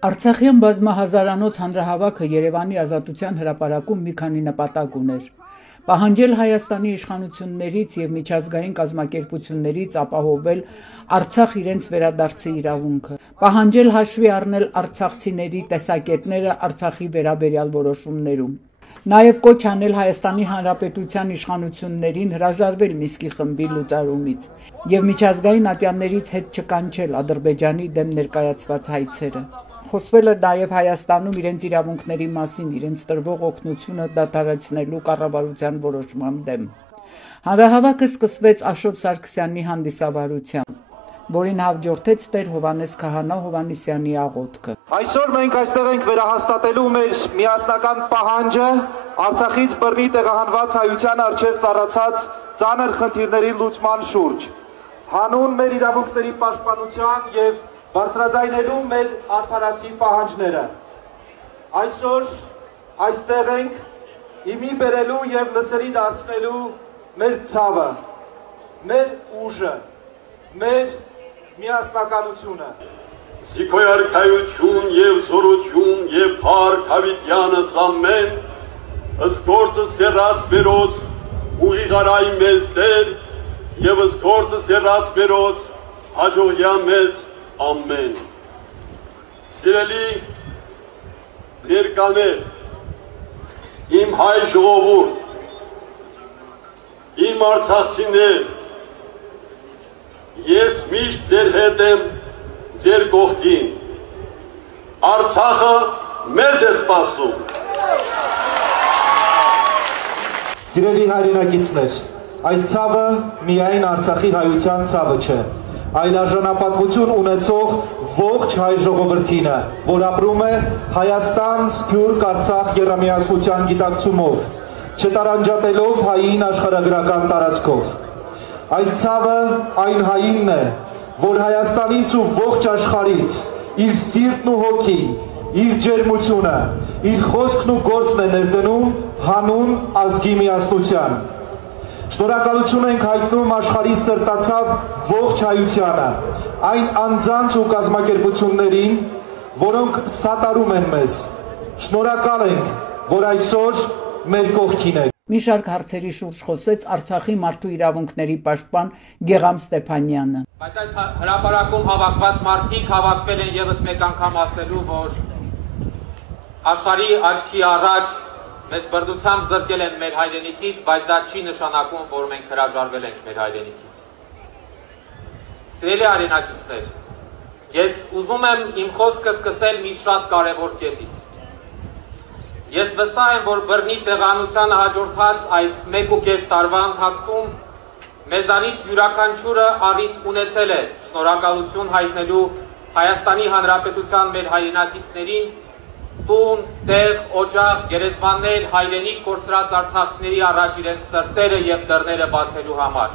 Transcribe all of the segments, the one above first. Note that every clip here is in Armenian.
Արցախյան բազմահազարանոց հանրահավաքը Երևանի Ազատության հրապարակում մի քանի նպատակ ուներ. պահանջել Հայաստանի իշխանություններից և միջազգային կազմակերպություններից ապահովել Արցախ իրենց վերադարձի իրավունքը, պահանջել հաշվի առնել արցախցիների տեսակետները Արցախի վերաբերյալ որոշումներում, նաև կոչ անել Հայաստանի Հանրապետության իշխանություններին հրաժարվել Միսկի խմբի լուծարումից և միջազգային ատյաններից հետ չկանչել Ադրբեջանի դեմ ներկայացված հայցերը։ Խոսվել է նաև Հայաստանում իրենց իրավունքների մասին, իրենց տրվող օգնությունը դադարեցնելու կառավարության որոշման դեմ։ Հանրահավաքը սկսվեց Աշոտ Սարգսյանի հանդիսավարությամբ, որին հաջորդեց Տեր Հովհաննես Քահանա Հովհաննիսյանի աղոթքը։ Այսօր մենք այստեղ ենք վերահաստատելու մեր միասնական պահանջը Արցախից բռնի տեղահանված հայության առջև ծառացած ծանր խնդիրների լուծման շուրջ։ Հանուն մեր իրավունքների պաշտպանության և բարձրաձայնելու մեր արդարացի պահանջները։ Այսօր այստեղ ենք իմի բերելու և լսելի դարձնելու մեր ցավը, մեր ուժը, մեր միասնականությունը։ Զիքոյարքայություն և զորություն և փառք հավիտյանս ամեն, ըստ գործս եռած բերոց ուղիղարայ մեզ դեր և ըստ գործս եռած բերոց հաջողյա մեզ ամեն։ Սիրելի ներկաներ, իմ հայ ժողովուրդ, իմ արցախցիներ, ես միշտ ձեր հետ եմ, ձեր կողքին, Արցախը մեզ է սպասում։ Սիրելի հայրենակիցներ, այս ցավը միայն Արցախի հայության ցավը չէ, այլ արժանապատվություն ունեցող ողջ հայ ժողովրդինը, որ ապրում է Հայաստան, Սփյուռք, Արցախ եռամիասնության գիտակցումով, չտարանջատելով հային աշխարհագրական տարածքով։ Այս ցավը այն հայինն է, որ Հայաստանից ու ողջ աշխարհից իր սիրտն ու հոգին, իր ջերմությունը, իր խոսքն ու գործն է ներդնում հանուն ազգի միասնության։ Շնորհակալություն ենք հայտնում աշխարհի սրտացավ ողջ հայությանը, այն անձանց ու կազմակերպություններին, որոնք սատարում են մեզ։ Շնորհակալ ենք, որ այսօր մեր կողքին եք։ Մի շարք հարցերի շուրջ խոսեց Արցախի մարդու իրավունքների պաշտպան Գեգամ Ստեփանյանը։ Բայց այս հրապարակում հավաքված մարդիկ հավաքվել են ևս մեկ անգամ ասելու, որ աշխարհի աչքի առաջ մեզ բռնությամբ զրկել են մեր հայրենիքից, բայց դա չի նշանակում, որ մենք հրաժարվել ենք մեր հայրենիքից։ Սիրելի հայրենակիցներ, ես ուզում եմ իմ խոսքը սկսել մի շատ կարևոր կետից։ Ես վստահ եմ, որ բռնի տեղահանությանը հաջորդած այս 1.5 տարվա ընթացքում մեզանից յուրաքանչյուրը առիթ ունեցել է շնորհակալություն հայտնելու Հայաստանի Հանրապետության մեր հայրենակիցներին, տուն, տեղ, օջախ, գերեզմաններ, հայրենիք կորցրած արցախցիների առաջ իրենց սրտերը և դռները բացելու համար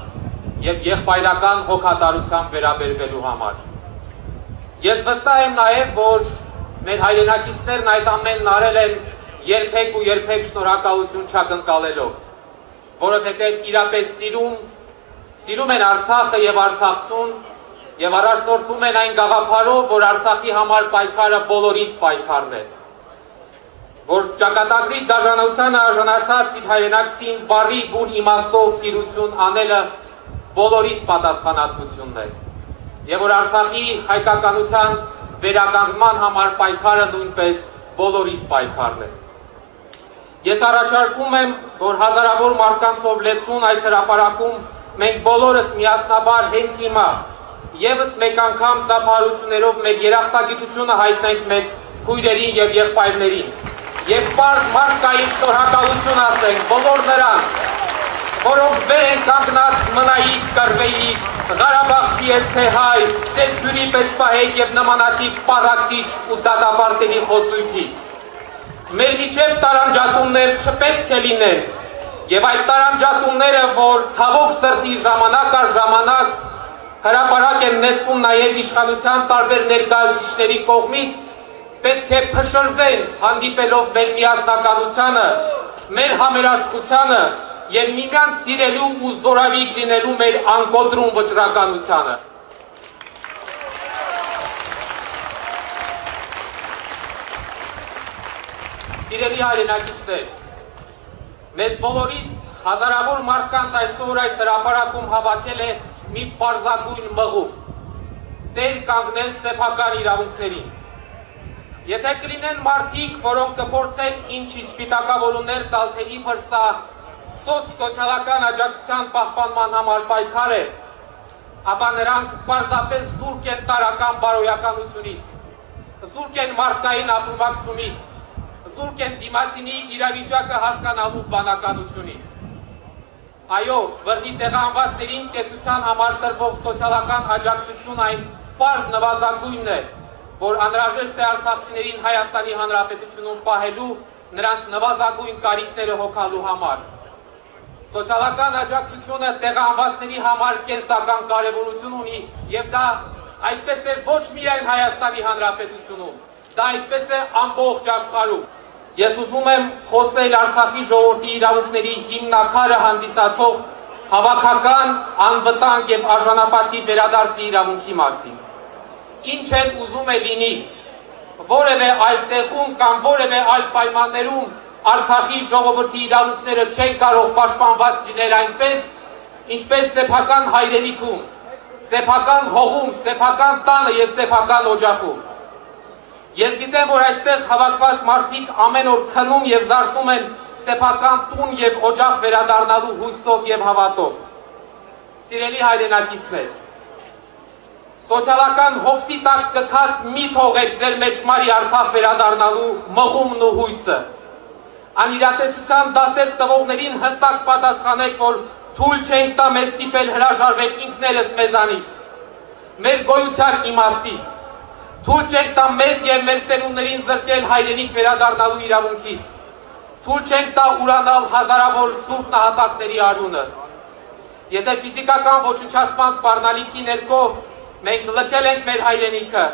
և եղբայրական հոգատարությամբ վերաբերվելու համար։ Ես վստահ եմ նաև, որ մեր հայրենակիցներն այդ ամենն արել են երբեք ու երբեք շնորհակալություն չակնկալելով, որովհետև իրապես սիրում են Արցախը և արցախցուն և առաջնորդվում են այն գաղափարով, որ Արցախի համար պայքարը բոլորից պայքարն է, որ ճակատագրի դաժանությանը արժանացած իր հայրենակցին բառի բուն իմաստով տիրություն անելը բոլորից պատասխանատվությունն է, և որ Արցախի հայկականության վերականգնման համար պայքարը նույնպես բոլորից պայքարն է։ Ես առաջարկում եմ, որ հազարավոր մարդկանցով լեցուն այս հրապարակում մենք բոլորս միասնաբար հենց հիմա ևս մեկ անգամ ծափահարություններով մեր երախտագիտությունը հայտնենք մեր քույրերին և եղբայրներին և պարզ մարդկային շնորհակալություն ասենք բոլոր նրանց, որոնք վեր են կանգնած մնայիք, կռվեիք, Ղարաբաղցի ես թե հայ, ձեզ հյուրի պես պահեք և նմանատիպ պառակտիչ ու դատապարտելի խոսույթից։ Մեր միջև տարանջատումներ չպետք է լինեն, և այդ տարանջատումները, որ ցավոք սրտի ժամանակ առ ժամանակ հրապարակ են նետվում նաև իշխանության տարբեր ներկայացուցիչների կողմից, պետք է փշրվեն հանդիպելով մեր միասնականությանը, մեր համերաշխությանը և միմյանց սիրելու ու զորավիք լինելու մեր անկոտրում վճռականությանը։ Սիրելի հայրենակիցներ, մեզ բոլորիս հազարավոր մարդկանց այսօր այս հրապարակում հավաքել է մի պարզագույն մղում, տեր կանգնել սեփական իրավունքներին։ Եթե կլինեն մարդիկ, որոնք կփորձեն ինչ-ինչ պիտակավորումներ տալ, թե իբր սա սոցիալական աջակցության պահպանման համար պայքար է, ապա նրանք պարզապես զուրկ են տարրական բարոյականությունից, զուրկ են մարդկային ապրումակցումից, զուրկ են դիմացինի իրավիճակը հասկանալու բանականությունից։ Այո, բռնի տեղանվածներին կեցության համար տրվող սոցիալական աջակցություն այն պարզ նվազագույնն է, որ անհրաժեշտ է արցախցիներին Հայաստանի Հանրապետությունում պահելու նրանց նվազագույն կարիքները հոգալու համար։ Սոցիալական աջակցությունը տեղանվածների համար կենսական կարևորություն ունի եւ դա այդպես է ոչ միայն Հայաստանի Հանրապետությունում, դա այդպես է ամբողջ աշխարհում։ Ես ուզում եմ խոսել Արցախի ժողովրդի իրավունքների հիմնաքարը հանդիսացող հավաքական, անվտանգ եւ արժանապատիվ վերադարձի իրավունքի մասին։ Ինչ են ուզում է լինի, որևէ այլ տեղում կամ որևէ այլ պայմաններում Արցախի ժողովրդի իրավունքները չեն կարող պաշտպանված լինել այնպես, ինչպես սեփական հայրենիքում, սեփական հողում, սեփական տանը եւ սեփական օջախում։ Ես գիտեմ, որ այստեղ հավաքված մարդիկ ամեն օր քնում եւ զարթնում են սեփական տուն եւ օջախ վերադառնալու հույսով եւ հավատով։ Սիրելի հայրենակիցներ, սոցիալական հովսի տակ կքած մի թողեք ձեր մեջմարի Արցախ վերադառնալու մղումն ու հույսը։ Անիրատեսության դասեր տվողներին հստակ պատասխանեք, որ թույլ չենք տա մեզ ստիպել հրաժարվել ինքներս մեզանից, մեր գոյության իմաստից, թույլ չենք տա մեզ եւ մեր սերունդներին զրկել հայրենիք վերադառնալու իրավունքից, թույլ չենք տա ուրանալ հազարավոր սուրբ նահատակների արյունը։ Եթե ֆիզիկական ոչնչացման սպառնալիքի ներքո մենք լքել ենք մեր հայրենիքը,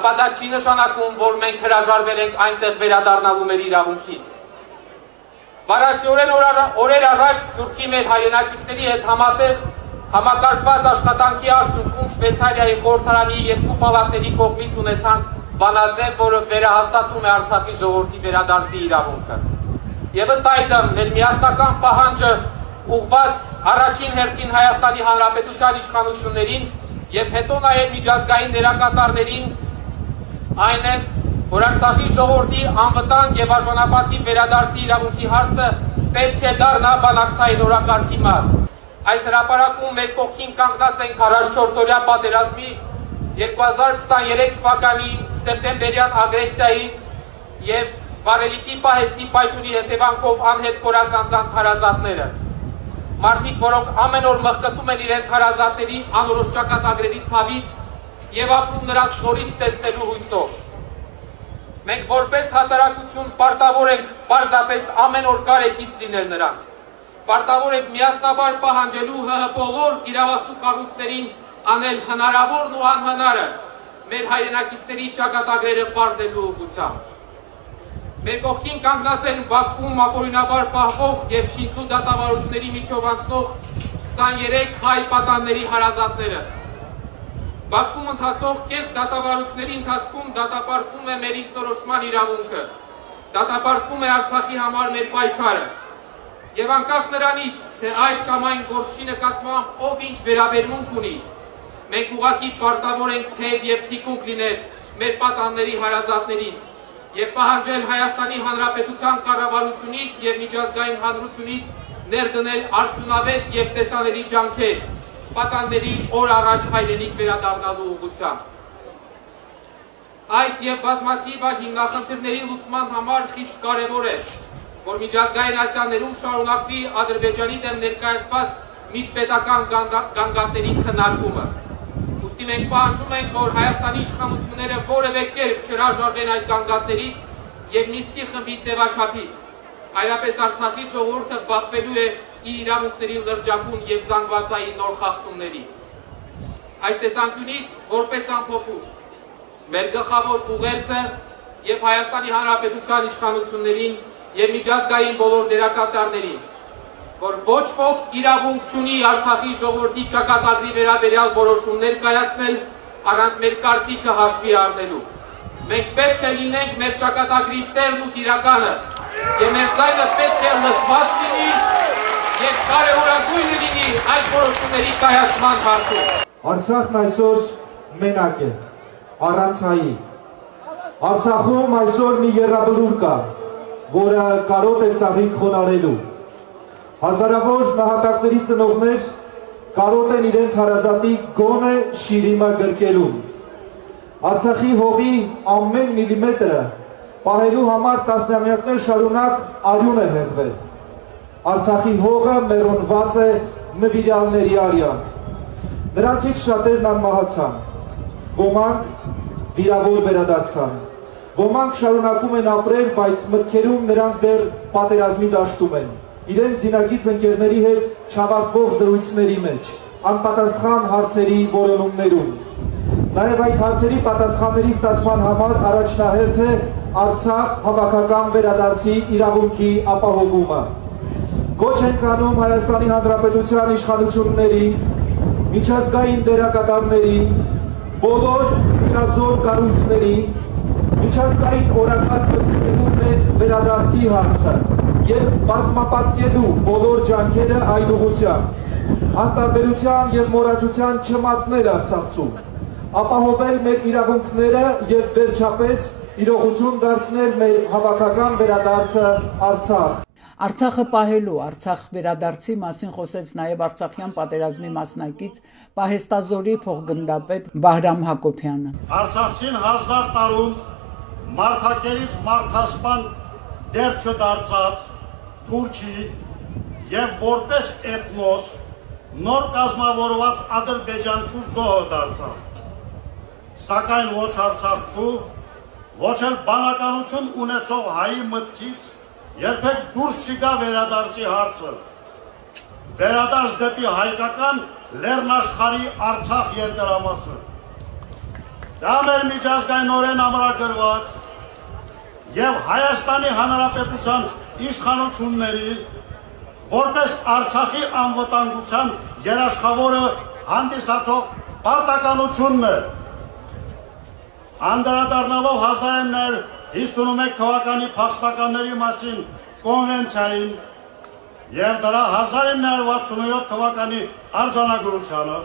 ապա դա չի նշանակում, որ մենք հրաժարվել ենք այնտեղ վերադառնալու մեր իրավունքից։ Վարացիորեն օրեր առաջ Սփյուռքի մեր հայրենակիցների հետ համատեղ համակարգված աշխատանքի արդյունքում Շվեյցարիայի խորհրդարանի երկու պալատների կողմից ունեցանք բանաձև, որը վերահաստատում է Արցախի ժողովրդի վերադարձի իրավունքը։ Եվ ըստ այդմ մեր միասնական պահանջը ուղղված առաջին հերթին Հայաստանի Հանրապետության իշխանություններին եւ հետո նաեւ միջազգային դերակատարներին այն է, որ Արցախի ժողովրդի անվտանգ եւ արժանապատիվ վերադարձի իրավունքի հարցը պետք է դառնա բանակցային օրակարգի մաս։ Այս հրապարակում մեր կողքին կանգնած են 44-օրյա պատերազմի 2023 թվականի սեպտեմբերյան ագրեսիայի եւ վարելիքի պահեստի պայթյունի հետևանքով անհետ կորած անձանց հարազատները։ Մարդիկ, որոնք ամեն օր մղկտում են իրենց հարազատների անորոշ ճակատագրերի ցավից եւ ապրում նրանց նորից տեսնելու հույսով։ Մենք որպես հասարակություն պարտավոր ենք պարզապես ամեն օր կարեկից լինել նրանց։ Պարտավոր ենք միասնաբար պահանջելու ՀՀ բոլոր իրավասու կառույցներին անել հնարավորն ու անհնարը մեր հայրենակիցների ճակատագրերը պարզելու ուղղությամբ։ Մեր կողքին կանգնած են Բաքվում ապօրինաբար պահվող եւ շինծու դատավարությունների միջով անցնող 23 հայ պատանների հարազատները։ Բաքվում ընթացող կես դատավարությունների ընթացքում դատապարտվում է մեր ինքնորոշման իրավունքը, դատապարտվում է Արցախի համար մեր պայքարը։ Եվ անկախ նրանից, թե այս կամ այն գործի նկատմամբ ով ինչ վերաբերմունք ունի, մենք ուղղակի պարտավոր ենք թեև եւ թիկունք լինել մեր պատանների հարազատներին եւ պահանջել Հայաստանի Հանրապետության կառավարությունից եւ միջազգային հանրությունից ներդնել արդյունավետ եւ տեսանելի ջանքեր պատանների օր առաջ հայրենիք վերադառնալու ուղղությամբ։ Այս եւ բազմաթիվ այլ հիմնախնդիրների լուծման համար խիստ կարեւոր է, որ միջազգային ալյանսներում շարունակվի Ադրբեջանի դեմ ներկայացված միջպետական գանգատների քննարկումը։ Ուստի մենք պահանջում ենք, որ Հայաստանի իշխանությունները որևէ կերպ չհրաժարվեն այդ գանգատներից եւ Մինսկի խմբի ձևաչափից, այլապես Արցախի ժողովուրդը բախվելու է իր իրավունքների լրջագույն եւ զանգվածային նոր խախտումների։ Այս տեսանկյունից, որպես ամփոփում, մեր գլխավոր ուղերձը եւ Հայաստանի Հանրապետության իշխանություններին եւ միջազգային բոլոր դերակատարներին, որ ոչ ոք իրավունք չունի Արցախի ժողովրդի ճակատագրի վերաբերյալ որոշումներ կայացնել առանց մեր կարծիքը հաշվի առնելու։ Մենք պետք է լինենք մեր ճակատագրի տերն ու տիրականը եւ մեր ձայնը պետք է լսված լինի եւ կարեւորագույնը լինի այդ որոշումների կայացման հարցում։ Արցախն այսօր մենակ է, առանց հայի։ Արցախում այսօր մի եռաբլուր կա, որը կարոտ է ծաղիկ խոնարհելու։ Հազարավոր նահատակների ծնողներ կարոտ են իրենց հարազատի գոնե շիրիմը գրկելուն։ Արցախի հողի ամեն միլիմետրը պահելու համար տասնամյակներ շարունակ արյուն է հեղվել։ Արցախի հողը մեռոնված է նվիրյալների արյամբ։ Նրանցից շատերն անմահացան, ոմանք վիրավոր վերադարձան, ոմանք շարունակում են ապրել, բայց մտքերում նրանք դեռ պատերազմի դաշտում են, իրենց զինագից ընկերների հետ չավարտվող զրույցների մեջ, անպատասխան հարցերի որոնումներում։ Նաև այդ հարցերի պատասխանների ստացման համար առաջնահերթ է Արցախ հավաքական վերադարձի իրավունքի ապահովումը։ Կոչ ենք անում Հայաստանի Հանրապետության իշխանությունների, միջազգային դերակատարների, բոլոր իրազոր կառույցների, միջազգային օրակարգ մտցնելու մեր վերադարձի հարցը եւ բազմապատկելու բոլոր ջանքերը այդ ուղղությամբ, անտարբերության եւ մոռացության չմատնել Արցախցում, ապահովել մեր իրավունքները եւ վերջապես իրողություն դարձնել մեր հավաքական վերադարձը Արցախ։ Արցախը պահելու, Արցախ վերադարձի մասին խոսեց նաև Արցախյան պատերազմի մասնակից Պահեստազորի փոխգնդապետ Վահրամ Հակոբյանը։ Արցախցին 1000 տարում մարդակերից մարդասպան դեր չդարձած Թուրքի եւ որպես էթնոս նոր կազմավորված ադրբեջանցու զոհը դարձավ։ Սակայն ոչ արցախցու, ոչ էլ բանականություն ունեցող հայի մտքից երբեք դուրս չգա վերադարձի հարցը։ Վերադարձ դեպի հայկական լեռնաշխարհի Արցախ երկրամասը։ Դա մեր միջազգայինորեն ամրագրված եւ Հայաստանի Հանրապետության իշխանությունների որպես Արցախի անվտանգության երաշխավորը հանդիսացող պարտականությունն է։ Անդրադառնալով 1951 թվականի փախստականների մասին կոնվենցիային եւ դրա 1967 թվականի արձանագրությանը,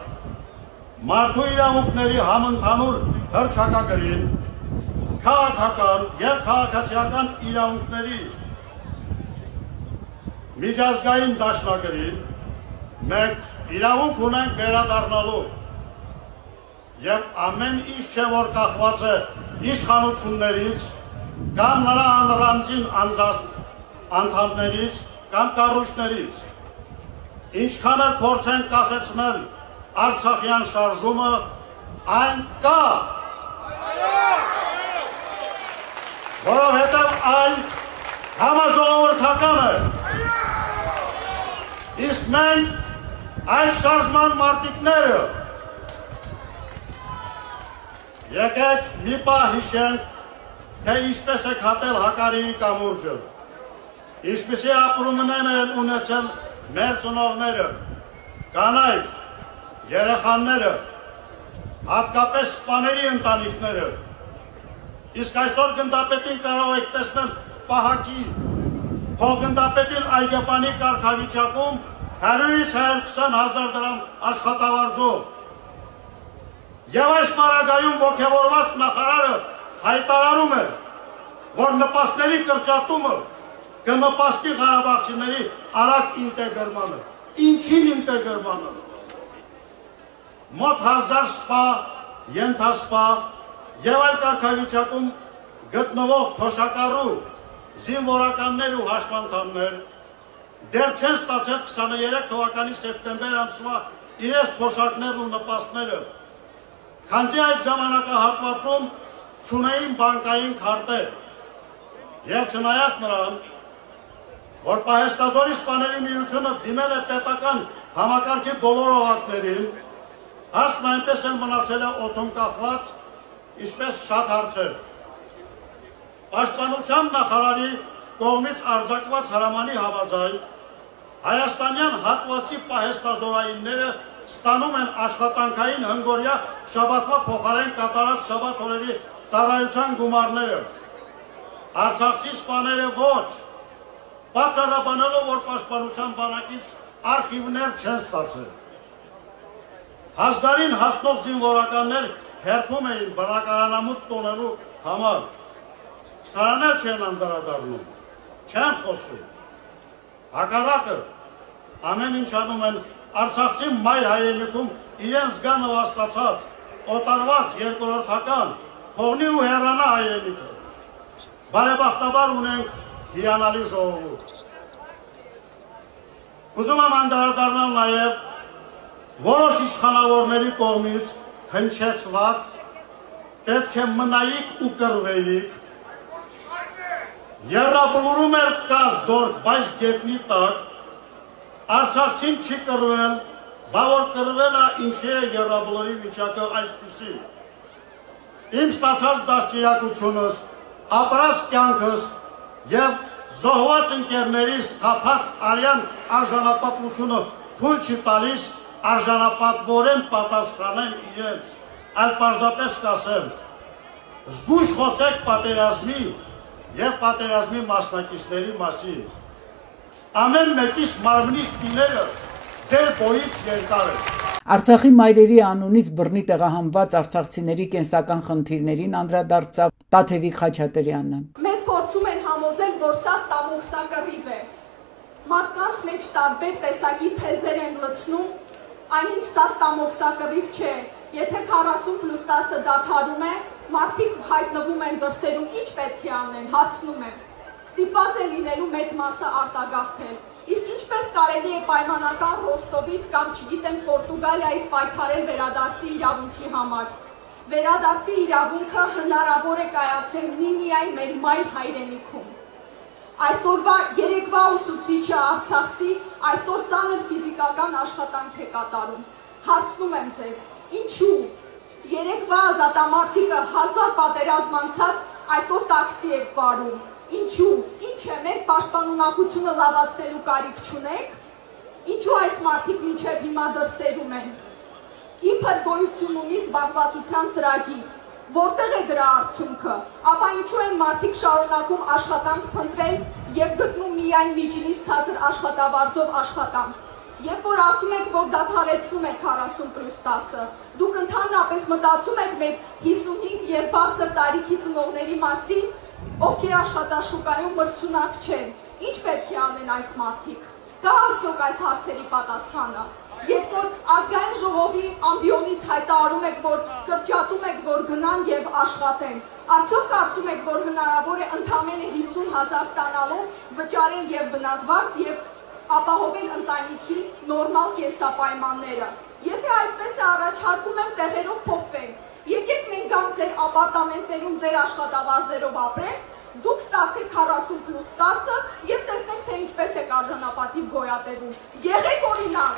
մարդու իրավունքների համընդհանուր հռչակագրին, քաղաքական եւ քաղաքացիական իրավունքների միջազգային դաշնակրին, մենք իրավունք ունենք վերադառնալու եւ ամեն ինչ չէ որ կախված է իշխանություններից կամ նրա անրանցին անդամներից կամ կառույցներից, ինչքան էլ փորձենք կասեցնել Արցախյան շարժումը, այն կա, որովհետև այն համաժողովրդական է, իսկ մենք այն շարժման մարտիկները եկեք մի պահ հիշենք, թե ինչպես եք հատել Հակարիի կամուրջը, ինչպիսի ապրումներ են ունեցել մեր ծնողները, կանայք, երեխաները, հատկապես սպաների ընտանիքները, իսկ այսօր գնդապետին կարող եք տեսնել պահակի, փոխգնդապետին այգեպանի կարգավիճակում 100-ից 120 հազար դրամ աշխատավարձով։ Եվ այս պարագայում ոգևորված նախարարը հայտարարում է, որ նպաստների կրճատումը կնպաստի ղարաբաղցիների արագ ինտեգրմանը։ Ինչին ինտեգրմանը։ Մոտ 1000 սպա, ենթասպա եւ այլ կարգավիճակում գտնվող թոշակառու զինվորականներ ու հաշմանդամներ դեռ չեն ստացել 23 թվականի սեպտեմբեր ամսվա իրենց թոշակներն ու նպաստները, քանզի այդ ժամանակահատվածում չունեին բանկային քարտեր եւ չնայած նրան, որ Պահեստազորի սպաների միությունը դիմել է պետական համակարգի բոլոր օղակներին, հարցն այնպես էլ մնացել է օդում կախված, ինչպես շատ հարցեր։ Պաշտպանության նախարարի կողմից արձակված հրամանի համաձայն հայաստանյան հատվածի պահեստազորայինները ստանում են աշխատանքային հնգորյա շաբաթվա փոխարեն կատարած շաբաթ օրերի ծառայության գումարները։ Արցախցի սպաները ոչ, պատճառաբանելով, որ պաշտպանության բանակից արխիվներ չեն ստացել։ Հազարին հասնող զինվորականներ հերթում էին բնակարանամուտ տոնելու համար։ Սրանա չեն անդրադառնում, չեն խոսում։ Հակառակը ամեն ինչ անում են Արցախցի մայր հայրենիքում իրենց զգա նվաստացած, օտարված երկրորդական, թողնի ու հեռանա հայրենիքը։ Բարեբախտաբար ունենք հիանալի ժողովուրդ։ Ուզում եմ անդրադառնալ նաև որոշ իշխանավորների կողմից հնչեցված պետք է մնայիք ու կռվեիք, եռաբլուրում էլ կա զորք, բայց գետնի տակ, Արցախցին չի կռվել, բա որ կռվել է ինչի է եռաբլուրի վիճակը այսպիսի։ Իմ ստացած դաստիարակությունս, ապրած կյանքս և զոհված ընկերներիս թափած արյան արժանապատվությունը թույլ չի տալիս արժանապատվորեն պատասխանեն իրենց, այլ պարզապես կասեմ, զգույշ խոսեք պատերազմի և պատերազմի մասնակիցների մասին։ Ամեն մեկիս մարմնի սպիները ձեր բոյից երկար է։ Արցախի մայրերի անունից բռնի տեղահանված արցախցիների կենսական խնդիրներին անդրադարձավ Տաթևիկ Խաչատրյանը։ Մեզ փորձում են համոզել, որ սա ստամոքսակռիվ է։ Մարդկանց մեջ տարբեր տեսակի թեզեր են լցնում, այնինչ սա ստամոքսակռիվ չէ։ Եթե 40+10-ը դադարում է, մարդիկ հայտնվում են դրսերում, ինչ պետք է անեն, հարցնում են։ Ստիպված է լինելու մեծ մասը արտագաղթել։ Իսկ ինչպես կարելի է պայմանական Ռոստովից կամ չգիտեմ Պորտուգալիայից պայքարել վերադարձի իրավունքի համար։ Վերադարձի իրավունքը հնարավոր է կայացնել միայն մեր մայր հայրենիքում։ Այսօրվա երեկվա ուսուցիչը արցախցի այսօր ծանր ֆիզիկական աշխատանք է կատարում։ Հարցնում եմ ձեզ, ինչու։ Երեկվա ազատամարտիկը 1000 պատերազմ անցած այսօր տաքսի է վարում։ Ինչու։ Ինչ է, մեր պաշտպանունակությունը լավացնելու կարիք չունեք։ Ինչու այս մարդիկ մինչև հիմա դրսերում են։ Իբր գոյություն ունի զբաղվածության ծրագիր, որտեղ է դրա արդյունքը, ապա ինչու են մարդիկ շարունակում աշխատանք փնտրել և գտնում միայն միջինից ցածր աշխատավարձով աշխատանք։ Երբ որ ասում եք, որ դադարեցնում եք 40+10-ը, դուք ընդհանրապես մտածում եք մեր 55 և բարձր տարիքի ծնողների մասին, ովքեր աշխատաշուկայում մրցունակ չեն, ինչ պետք է անեն այս մարդիկ։ Կա արդյոք այս հարցերի պատասխանը։ Երբ որ ազգային ժողովի ամբիոնից հայտարարում եք, որ կրճատում եք, որ գնան և աշխատեն, արդյոք կարծում եք, որ հնարավոր է ընդամենը 50,000 ստանալով վճարել և բնակված և ապահովել ընտանիքի նորմալ կենսապայմանները։ Եթե այդպես է, առաջարկում եմ տեղերով փոխվենք։ Եկեք մենք գանք ձեր ապարտամենտներում ձեր աշխատավարձերով ապրենք, դուք ստացեք 40+10-ը և տեսնենք, թե ինչպես եք արժանապատիվ գոյատևում։ Եղեք օրինակ։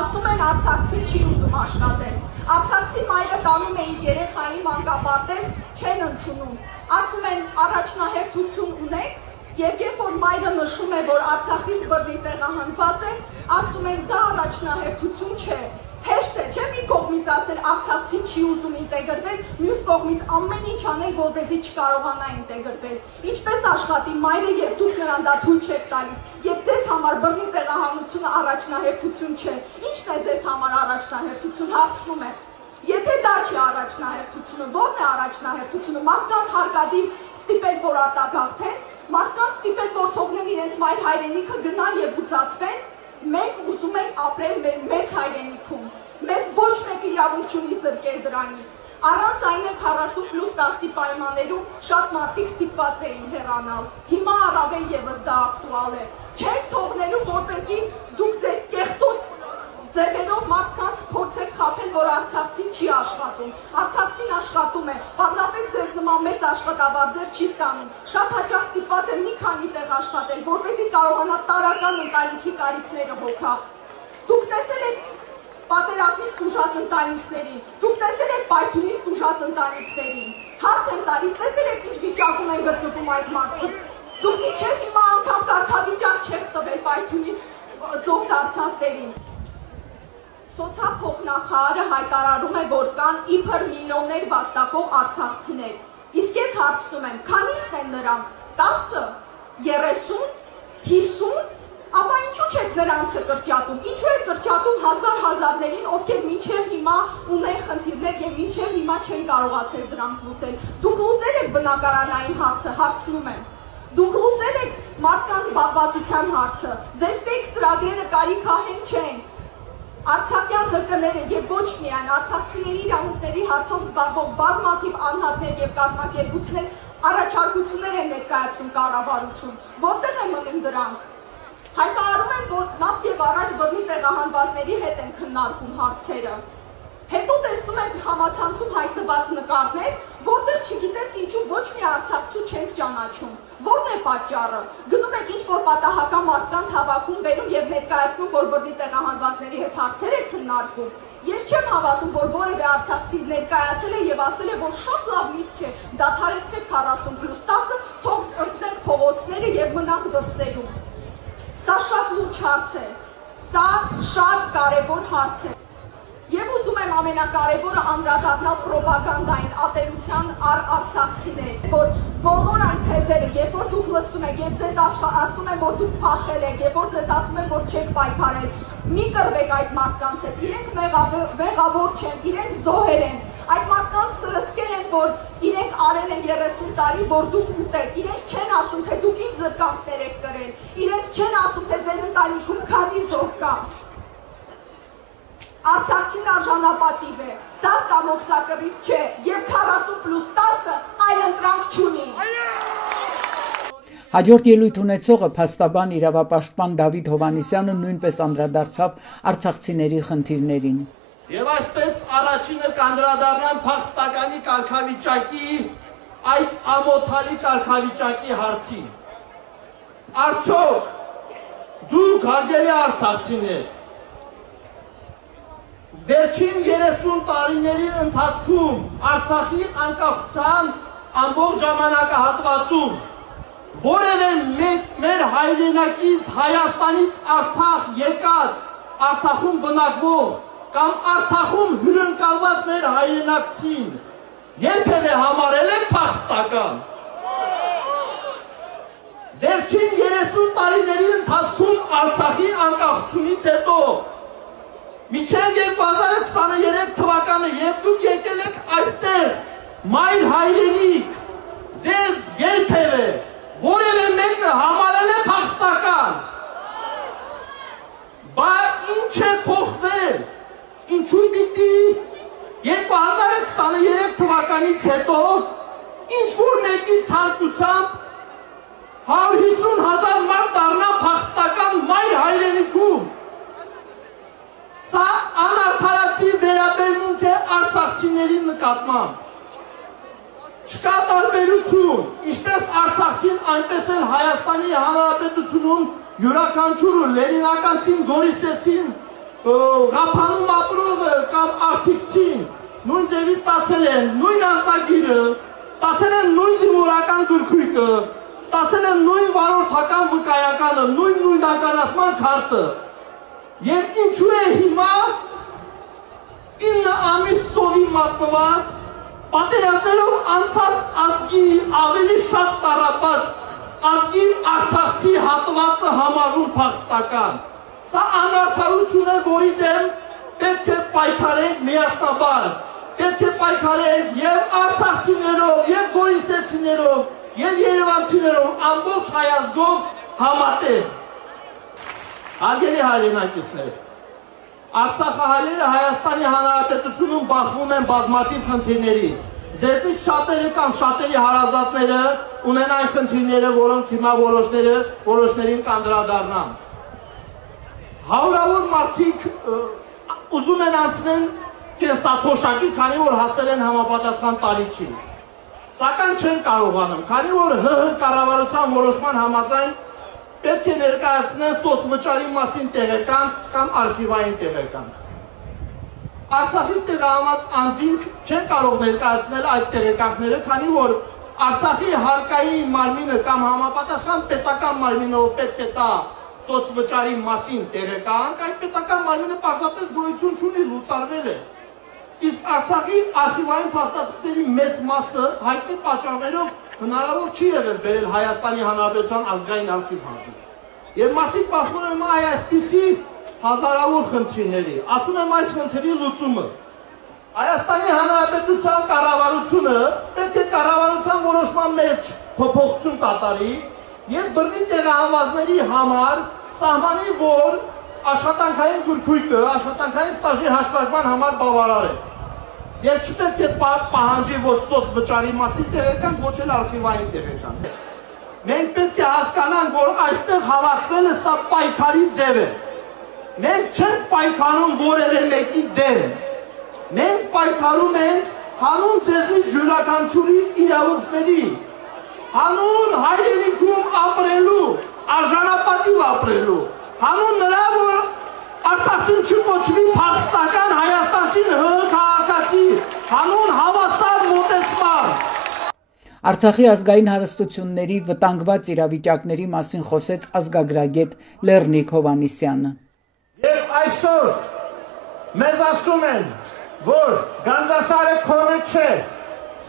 Ասում են արցախցին չի ուզում աշխատել։ Արցախցի մայրը տանում է իր երեխային մանկապարտեզ, չեն ընդունում։ Ասում են առաջնահերթություն ունեք, և երբ որ մայրը նշում է, որ Արցախից բռնի տեղահանված է, ասում են դա առաջնահերթություն չէ։ Հեշտ է, չէ՞ մի կողմից ասել արցախցին չի ուզում ինտեգրվել, մյուս կողմից ամեն ինչ անել, որպեսզի չկարողանա ինտեգրվել։ Ինչպես աշխատի մայրը, երբ դուք նրան դա թույլ չեք տալիս, երբ ձեզ համար բռնի տեղահանությունը առաջնահերթություն չէ։ Ի՞նչն է ձեզ համար առաջնահերթություն, հարցնում եմ։ Եթե դա չի առաջնահերթությունը, ո՞րն է առաջնահերթությունը։ Մարդկանց հարկադիր ստիպել, որ արտագաղթեն, մարդկանց ստիպել, որ թողնեն իրենց մայր հայրենիքը գնան և ուծացվեն։ Մենք ուզում ենք ապրել մեր մեծ հայրենիքում։ Մեզ ոչ մեկ իրավունք չունի զրկել դրանից։ Առանց այն էլ 40+10-ի պայմաններում շատ մարդիկ ստիպված էին հեռանալ։ Հիմա առավել ևս դա ակտուալ է։ Չեք թողնելու, որպեսզի դուք ձեր կեղտոտ ձևերով մարդկանց փորձեք խաբել, որ արցախցին չի աշխատում։ Արցախցին աշխատում է, պարզապես ձեզ նման մեծ աշխատավարձեր չի ստանում։ Շատ հաճախ ստիպված է մի քանի տեղ աշխատել, որպեսզի կարողանա տարրական ընտանիքի կարիքները հոգա։ Դուք տեսել եք պատերազմից տուժած ընտանիքներին, դուք տեսել եք պայթյունից տուժած ընտանիքներին։ Հարց եմ տալիս, տեսել եք ինչ վիճակում են գտնվում այդ մարդիկ։ Դուք մինչև հիմա անգամ կարգավիճակ չեք տվել պայթյունի զոհ դարձածներին։ Սոցիալփոխնախարարը հայտարարում է, որ կան իբր միլիոններ վաստակող արցախցիներ։ Իսկ ես հարցնում եմ, քանիսն են նրանք, 10, 30, 50, ապա ինչու չեք նրանցը կրճատում, ինչու եք կրճատում հազարներին, ովքեր մինչև հիմա ունեն խնդիրներ և մինչև հիմա չեն կարողացել դրանք լուծել։ Դուք լուծել եք բնակարանային հարցը, հարցնում եմ։ Դուք լուծել եք մարդկանց բաղվածության հարցը, ձեր ֆեյք ծրագրերը կարիքահեն չեն։ Արցախյան ՀԿ-ները և ոչ միայն արցախցիների իրավունքների հարցով զբաղվող բազմաթիվ անհատներ և կազմակերպություններ առաջարկություններ են ներկայացնում կառավարություն, որտեղ են մնում դրանք։ Հայտարարում են, որ նախ և առաջ բռնի տեղահանվածների հետ են քննարկում հարցերը։ Հետո տեսնում եք համացանցում հայտնված նկարներ, որտեղ չգիտես ինչու ոչ մի արցախցու չենք ճանաչում։ Որն է պատճառը։ Գնում եք ինչ-որ պատահական մարդկանց հավաքում բերում և ներկայացնում, որ բռնի տեղահանվածների հետ հարցեր եք քննարկում։ Ես չեմ հավատում, որ որևէ արցախցի ներկայացել է և ասել է, որ շատ լավ միտք է, դադարեցրեք 40+10, թող ընկնենք փողոցները և մնանք դրսերում։ Սա շատ լուրջ հարց է, սա շատ կարևոր հարց է։ Եվ ուզում եմ ամենակարևորը անդրադառնալ պրոպագանդային ատելության արցախցիներ, որ բոլոր այն թեզերը, երբ որ դուք լսում եք, երբ ձեզ ասում են, որ դուք փախել եք, երբ որ ձեզ ասում են, որ չեք պայքարել, մի կռվեք այդ մարդկանց հետ, իրենք մեղավոր չեն, իրենք զոհեր են, այդ մարդկանց սրսկեր են, որ իրենք արել են 30 տարի, որ դուք ուտեք, իրենց չեն ասում, թե դուք ինչ զրկանքներ եք կրել, իրենց չեն ասում, թե ձեր ընտանիքում քանի զոհ կա։ Արցախցին արժանապատիվ է, սա ստամոքսակռիվ չէ, և 40+10 այլընտրանք չունի։ Հաջորդ ելույթ ունեցողը փաստաբան իրավապաշտպան Դավիթ Հովհաննիսյանը նույնպես անդրադարձավ արցախցիների խնդիրներին։ Եվ այսպես առաջինը կանդրադառնամ փախստականի կարգավիճակի, այդ ամոթալի կարգավիճակի հարցին։ Արդյոք դուք հարգելի արցախցիներ, վերջին 30 տարիների ընթացքում Արցախի անկախության ամբողջ ժամանակահատվածում որևէ մեր հայրենակից Հայաստանից Արցախ եկած, Արցախում բնակվող կամ Արցախում հյուրընկալված մեր հայրենակցին երբևէ համարել են փախստական։ Վերջին 30 տարիների ընթացքում Արցախի անկախությունից հետո մինչև 2023 թվականը, երբ դուք եկել եք այստեղ, մայր հայրենիք, ձեզ երբևէ որևէ մեկը համարել է փախստական։ Բա ինչ է փոխվել, ինչու պիտի 2023 թվականից հետո ինչ-որ մեկի ցանկությամբ 150,000 մարդ դառնա փախստական մայր հայրենիքում։ Սա անարդարացի վերաբերմունք է արցախցիների նկատմամբ։ Չկա տարբերություն, ինչպես արցախցին, այնպես էլ Հայաստանի Հանրապետությունում յուրաքանչյուրը լենինականցին, գորիսեցին, Ղափանում ապրող կամ արտիքցին նույն ձևի ստացել են նույն ազգագիրը, ստացել են նույն զինվորական գրքույկը, ստացել են նույն վարորդական վկայականը, նույն նույնականացման քարտը։ Եվ ինչու է հիմա 9 ամիս սովի մատնված, պատերազմներով անցած ազգի ավելի շատ տառապած ազգի արցախցի հատվածը համարվում փախստական։ Սա անարդարություն է, որի դեմ պետք է պայքարենք միասնաբար, պետք է պայքարենք և արցախցիներով, և գորիսեցիներով, և երևանցիներով, ամբողջ հայազգով համատեղ։ Հարգելի հայրենակիցներ, արցախահայերը Հայաստանի Հանրապետությունում բախվում են բազմաթիվ խնդիրների։ Ձեզնից շատերը կամ շատերի հարազատները ունեն այն խնդիրները, որոնց հիմա որոշներին կանդրադառնամ։ Հարյուրավոր մարդիկ ուզում են անցնել կենսաթոշակի, քանի որ հասել են համապատասխան տարիքի։ Սակայն չեն կարողանում, քանի որ ՀՀ կառավարության որոշման համաձայն պետք է ներկայացնեն սոցվճարի մասին տեղեկանք կամ արխիվային տեղեկանք։ Արցախից տեղահանված անձինք չեն կարող ներկայացնել այդ տեղեկանքները, քանի որ Արցախի հարկային մարմինը կամ համապատասխան պետական մարմինը պետք է տա սոցվճարի մասին տեղեկանք, այդ պետական մարմինը պարզապես գոյություն չունի, լուծարվել է։ Իսկ Արցախի արխիվային փաստաթղթերի մեծ մասը հայտնի պատճառներով հնարավոր չի եղել բերել Հայաստանի Հանրապետության ազգային արխիվ հանձնել։ Եվ մարդիկ բախվում են այսպիսի հազարավոր խնդիրների, ասում եմ այս խնդրի լուծումը։ Հայաստանի Հանրապետության կառավարությունը պետք է կառավարության որոշման մեջ փոփոխություն կատարի եւ բռնի տեղահանվածների համար սահմանի, որ աշխատանքային գրքույկը, աշխատանքային ստաժի հաշվարկման համար բավարար է։ Եվ չպետք է պահանջի ոչ սոցվճարի մասին տեղեկան, ոչ էլ արխիվային տեղեկան։ Մենք պետք է հասկանանք, որ այստեղ հավաքվելը սա պայքարի ձև է։ Մենք չենք պայքարում որևէ մեկի դեմ։ Մենք պայքարում ենք հանուն ձեզնից յուրաքանչյուրի իրավունքների, հանուն հայրենիքում ապրելու, արժանապատիվ ապրելու, հանուն նրա, որ Արցախցին չկոչվի փախստական հայաստանցին քաղաքացի, հանուն հավասար մոտեցման։ Արցախի ազգային հարստությունների վտանգված իրավիճակների մասին խոսեց ազգագրագետ Լեռնիկ Հովհաննիսյանը։ Եվ այսօր մեզ ասում են, որ Գանձասարը քոնը չէ,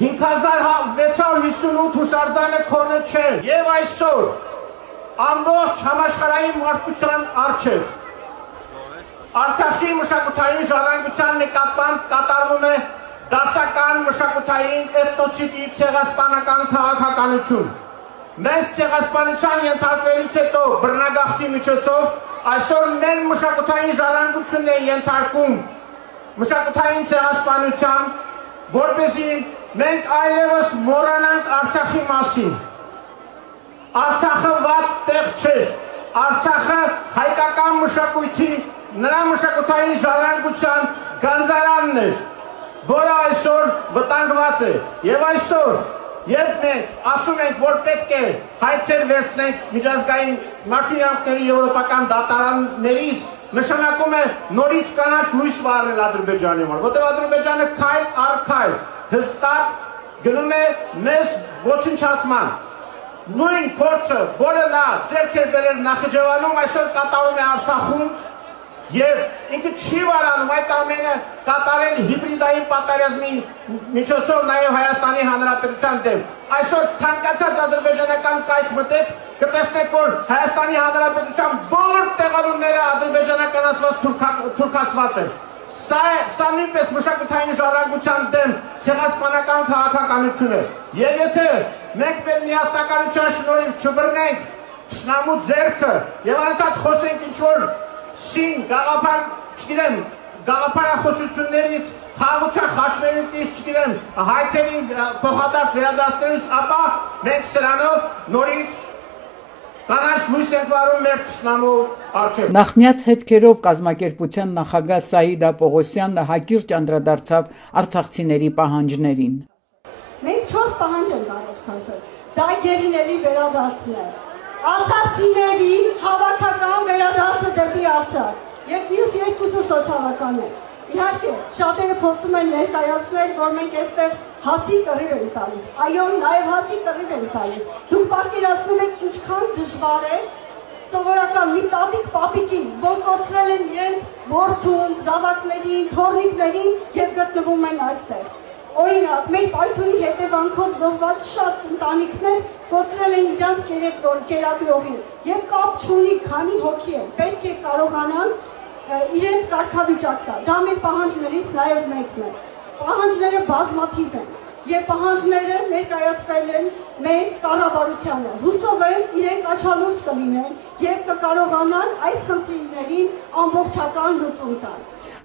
5658 հուշարձանը քոնը չէ, եւ այսօր ամբողջ համաշխարհային մարդկության առջև Արցախի մշակութային ժառանգության նկատմամբ կատարվում է դասական մշակութային էթնոցիդի ցեղասպանական քաղաքականություն։ Մեզ ցեղասպանության ենթարկվելուց հետո բռնագաղթի միջոցով այսօր մեր մշակութային ժառանգությունն է ենթարկում մշակութային ցեղասպանության, որպեսզի մենք այլևս մոռանանք Արցախի մասին։ Արցախը վատ տեղ չէ, Արցախը հայկական մշակույթի, նրա մշակութային ժառանգության գանձարանն էր, որը այսօր վտանգված է, եւ այսօր, երբ մենք ասում ենք, որ պետք է հայցեր վերցնենք միջազգային մարդու իրավունքների եվրոպական դատարաններից, նշանակում է նորից կանաչ լույս վառել Ադրբեջանի համար, որտեղ Ադրբեջանը քայլ առ քայլ հստակ գնում է մեզ ոչնչացման։ Նույն փորձը, որը նա ձեռք է բերել Նախիջևանում, այսօր կատարում է Արցախում, եւ ինքը չի վարանում այդ ամենը կատարել հիբրիդային պատերազմի միջոցով նաեւ Հայաստանի Հանրապետության դեմ։ Այսօր ցանկացած ադրբեջանական կայք մտեք, կտեսնեք, որ Հայաստանի Հանրապետության բոլոր տեղանունները ադրբեջանականացված թուրքացված են։ Սա նույնպես մշակութային ժառանգության դեմ ցեղասպանական քաղաքականություն է։ Եվ եթե մենք մեր միասնականության շնորհիվ չբռնենք թշնամու ձեռքը եւ անընդհատ խոսենք ինչ-որ սին գաղափար, չգիտեմ, գաղափարախոսություններից, խաղաղության խաչմերուկից, չգիտեմ, հայցերին փոխադարձ վերադարձնելուց, ապա մենք սրանով նորից կանաչ լույս ենք վառում մեր թշնամու առջև։ Նախնյաց հետքերով կազմակերպության նախագահ Սաիդ Պողոսյանը հակիրճ անդրադարձավ արցախցիների պահանջներին։ Մենք 4 պահանջ ենք առաջ քաշել։ Դա գերիների վերադարձն է, արցախցիների հավաքական վերադարձը դեպի Արցախ եւ մյուս երկուսը սոցիալական է։ Իհարկե, շատերը փորձում են ներկայացնել, որ մենք այստեղ հացի տղիվ են տալիս։ Այո, նաեւ հացի տղիվ են տալիս։ Դուք պատկերացնում եք ինչքան դժվար է սովորական մի տատիկ պապիկին, որ կոչրել են իրենց որդուն, զավակներին, թոռնիկներին եւ գտնվում են այստեղ։ Օրինակ, մեր պայթունի հետևանքով զոհված շատ ընտանիքներ կոչրել են իրենց կերակրողին եւ կապ չունի քանի հոգի են։ Պետք է կարողանան իրենց կարգավիճակ տալ։ Դա մեր պահանջներից նաեւ մեկն է։ Պահանջները բազմաթիվ են եւ պահանջները ներկայացվել են մեր կառավարությանը։ Հուսով եմ իրենք աչալուրջ կլինեն եւ կկարողանան այս խնդիրներին ամբողջական լուծում տալ։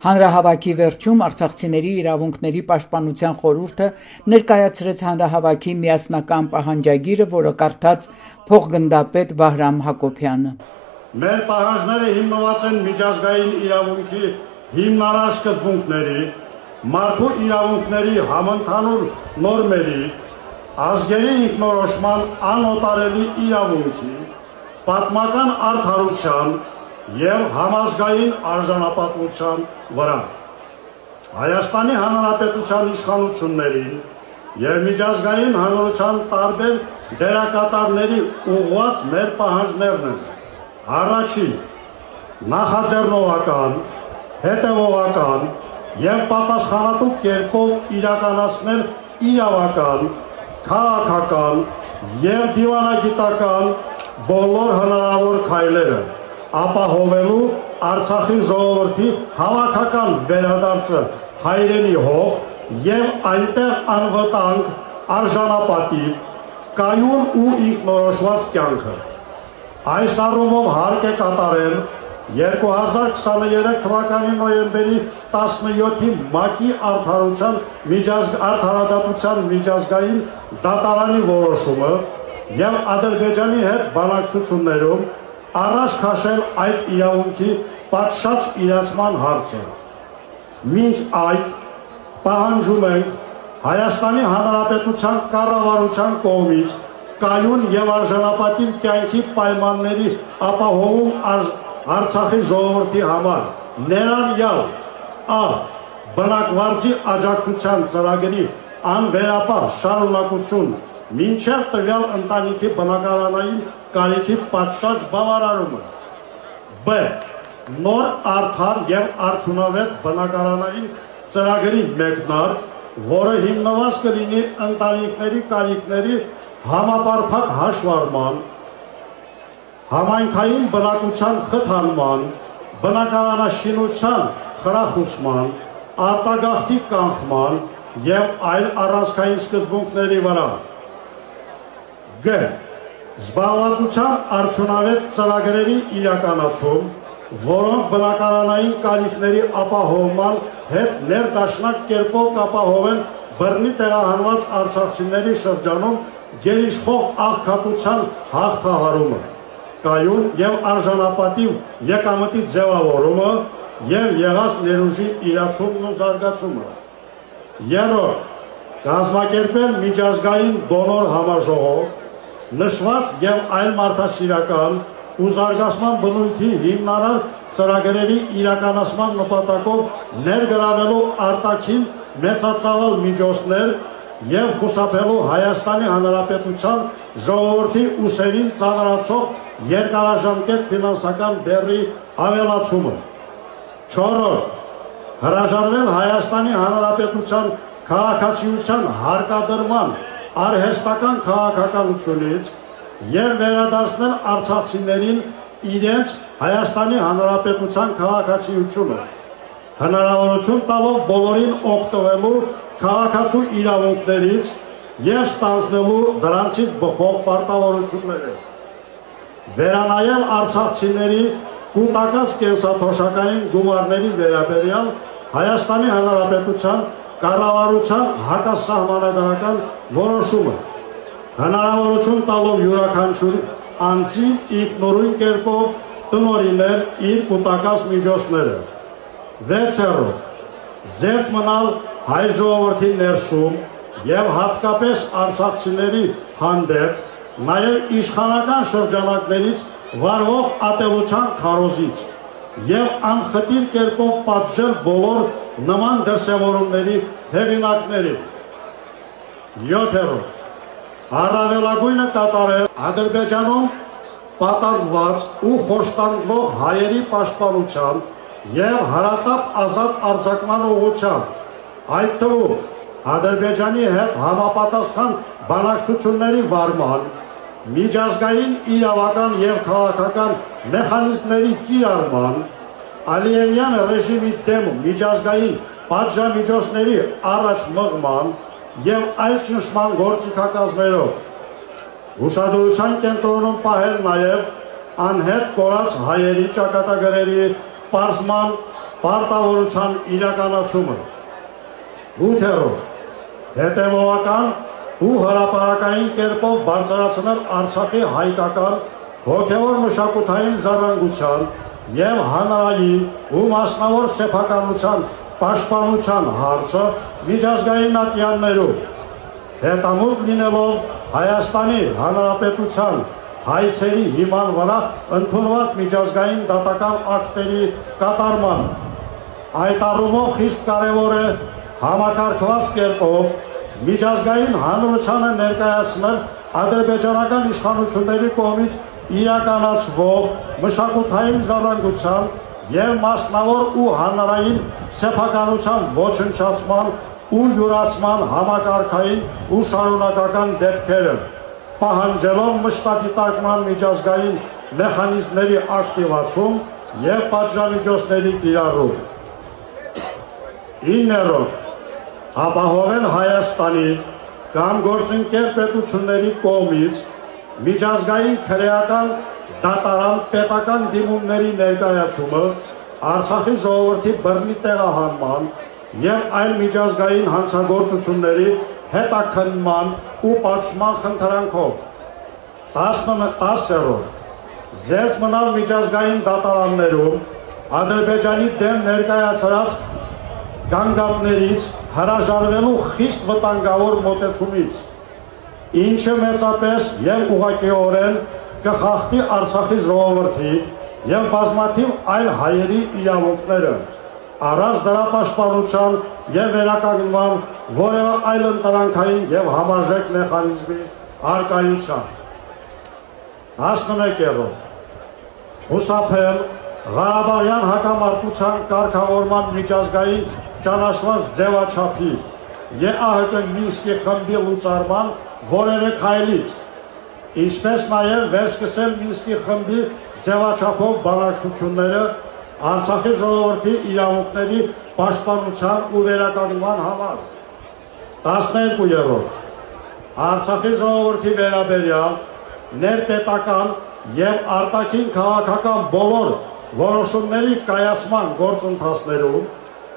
Հանրահավաքի վերջում արցախցիների իրավունքների պաշտպանության խորհուրդը ներկայացրեց հանրահավաքի միասնական պահանջագիրը, որը կարդաց փոխգնդապետ Վահրամ Հակոբյանը։ Մեր պահանջները հիմնված են միջազգային իրավունքի հիմնարար սկզբունքների, մարդու իրավունքների համընդհանուր նորմերի, ազգերի ինքնորոշման անօտարելի իրավունքի, պատմական արդարության եւ համազգային արժանապատվության վրա։ Հայաստանի Հանրապետության իշխանություններին եւ միջազգային հանրության տարբեր դերակատարների ուղղված մեր պահանջներն են։ Առաջին նախաձեռնողական, հետևողական եւ պատասխանատու կերպով իրականացնել իրավական, քաղաքական եւ դիվանագիտական բոլոր հնարավոր քայլերը, ապահովելու Արցախի ժողովրդի հավաքական վերադարձը հայրենի հող եւ այնտեղ անվտանգ, արժանապատիվ, կայուն ու ինքնորոշված կյանքը։ Այս առումով հարկ է կատարել 2023 թվականի նոյեմբերի 17-ի ՄԱԿ-ի արդարադատության միջազգային դատարանի որոշումը եւ Ադրբեջանի հետ բանակցություններում առաջ քաշել այդ իրավունքի պատշաճ իրացման հարցը։ Մինչ այդ պահանջում ենք Հայաստանի Հանրապետության կառավարության կողմից կայուն եւ արժանապատիվ կյանքի պայմանների ապահովում Արցախի ժողովրդի համար ներառյալ ա. բնակվարձի աջակցության ծրագրի անվերապահ շարունակություն մինչև տվյալ ընտանիքի բնակարանային կարիքի պատշաճ բավարարումը, բ. նոր արդար եւ արդյունավետ բնակարանային ծրագրի մեկնարկ, որը հիմնված կլինի ընտանիքների կարիքների համապարփակ հաշվառման, համայնքային բնակության խթանման, բնակարանաշինության խրախուսման, արտագաղթի կանխման եւ այլ առանցքային սկզբունքների վրա։ Գ. Զբաղվածության արդյունավետ ծրագրերի իրականացում, որոնք բնակարանային կարիքների ապահովման հետ ներդաշնակ կերպով կապահովեն բռնի տեղահանված արցախցիների շրջանում գերիշխող աղքատության հաղթահարումը, կայուն եւ արժանապատիվ եկամտի ձևավորումը եւ եղած ներուժի իրացումն ու զարգացումը։ Երրորդ, կազմակերպել միջազգային դոնոր համաժողով, նշված եւ այլ մարդասիրական ու զարգացման բնույթի հիմնարար ծրագրերի իրականացման նպատակով ներգրավելու արտաքին մեծածավալ միջոցներ եւ խուսափելու Հայաստանի Հանրապետության ժողովրդի ուսերին ծանրացող երկարաժամկետ ֆինանսական բեռի ավելացումը։ Չորրորդ, հրաժարվել Հայաստանի Հանրապետության քաղաքացիության հարկադրման արհեստական քաղաքականությունից եւ վերադարձնել արցախցիներին իրենց Հայաստանի Հանրապետության քաղաքացիությունը, հնարավորություն տալով բոլորին օգտվելու քաղաքացու իրավունքներից եւ ստանձնելու դրանցից բխող պարտավորությունները, վերանայել արցախցիների կուտակած կենսաթոշակային գումարների վերաբերյալ Հայաստանի Հանրապետության կառավարության հակասահմանադրական որոշումը, հնարավորություն տալով յուրաքանչյուր անձի ինքնուրույն կերպով տնօրինել իր կուտակած միջոցները։ Վեցերորդ, զերծ մնալ հայ ժողովրդի ներսում եւ հատկապես արցախցիների հանդեպ, նաեւ իշխանական շրջանակներից վարվող ատելության քարոզից եւ անխտիր կերպով պատժել բոլոր նման դրսևորումների հեղինակներին։ 7-րդ, առավելագույնը կատարել Ադրբեջանում պատանված ու խոշտանգվող հայերի պաշտպանության եւ հարատապ ազատ արձակման ուղղությամբ, այդ թվում Ադրբեջանի հետ համապատասխան բանակցությունների վարման, միջազգային իրավական եւ քաղաքական մեխանիզմների կիրառման, Ալիևյան ռեժիմի դեմ միջազգային պատժամիջոցների առաջ մղման եւ այլ ճնշման գործիքակազմերով ուշադրության կենտրոնում պահել նաեւ անհետ կորած հայերի ճակատագրերի պարզման պարտավորության իրականացումը։ 8-րդ, հետևողական ու հրապարակային կերպով բարձրացնել Արցախի հայկական հոգևոր մշակութային ժառանգության եւ հանրային ու մասնավոր սեփականության պաշտպանության հարցը միջազգային ատյաններում, հետամուտ լինելով Հայաստանի Հանրապետության հայցերի հիման վրա ընդունված միջազգային դատական ակտերի կատարման։ Այդ առումով խիստ կարևոր է համակարգված կերպով միջազգային հանրությանը ներկայացնել ադրբեջանական իշխանությունների կողմից իրականացվող մշակութային ժառանգության և մասնավոր ու հանրային սեփականության ոչնչացման ու յուրացման համակարգային ու շարունակական դեպքերը, պահանջելով մշտադիտարկման միջազգային մեխանիզմների ակտիվացում և պատժամիջոցների կիրառում։ 9. Ապահովել Հայաստանի կամ գործընկեր պետությունների կողմից միջազգային քրեական դատարան պետական դիմումների ներկայացումը Արցախի ժողովրդի բռնի տեղահանման և այլ միջազգային հանցագործությունների հետաքննման ու պատժման խնդրանքով։ 10. Զերծ մնալ միջազգային դատարաններում Ադրբեջանի դեմ ներկայացրած գանգատներից հրաժարվելու խիստ վտանգավոր մոտեցումից, ինչը մեծապես և ուղղակիորեն կխախտի Արցախի ժողովրդի և բազմաթիվ այլ հայերի իրավունքները, առանց դրա պաշտպանության և վերականգնման որևէ այլ ընտրանքային և համարժեք մեխանիզմի առկայության։ 11. Խուսափել Ղարաբաղյան հակամարտության կարգավորման միջազգային ճանաչված ձևաչափի ԵԱՀԿ Մինսկի խմբի լուծարման որևէ քայլից, ինչպես նաև վերսկսել Մինսկի խմբի ձևաչափով բանակցությունները Արցախի ժողովրդի իրավունքների պաշտպանության ու վերականգնման համար։ 12. Արցախի ժողովրդի վերաբերյալ ներպետական և արտաքին քաղաքական բոլոր որոշումների կայացման գործընթացներում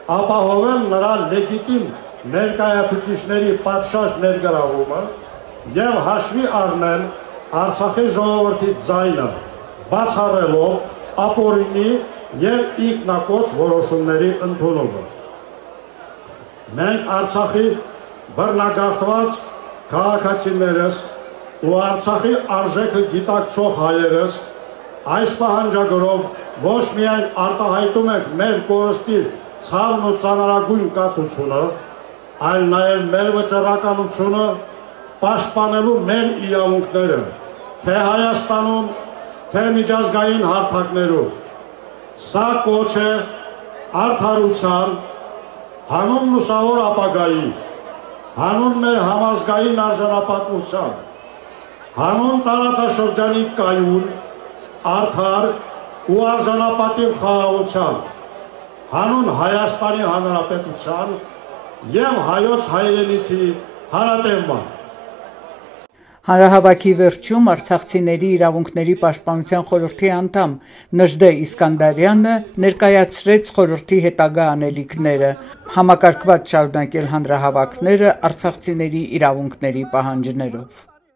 ապահովել նրա լեգիտիմ ներկայացուցիչների պատշաճ ներգրավումը և հաշվի առնել Արցախի ժողովրդի ձայնը, բացառելով ապօրինի և ինքնակոչ որոշումների ընդունումը։ Մենք Արցախի բռնագաղթված քաղաքացիներս ու Արցախի արժեքը գիտակցող հայերս այս պահանջագրով ոչ միայն արտահայտում ենք մեր կորստի ցավն ու ծանրագույն կացությունը, այլ նաև մեր վճռականությունը պաշտպանելու մեր իրավունքները, թե Հայաստանում, թե միջազգային հարթակներում։ Սա կոչ է արդարության, հանուն լուսավոր ապագայի, հանուն մեր համազգային արժանապատվության, հանուն տարածաշրջանի կայուն, արդար ու արժանապատիվ խաղաղության, հանուն Հայաստանի Հանրապետության և հայոց հայրենիքի հարատևման։ Հանրահավաքի վերջում արցախցիների իրավունքների պաշտպանության խորհրդի անդամ Նժդե Իսկանդարյանը ներկայացրեց խորհրդի հետագա անելիքները, համակարգված շարունակել հանրահավաքները արցախցիների իրավունքների պահանջներով։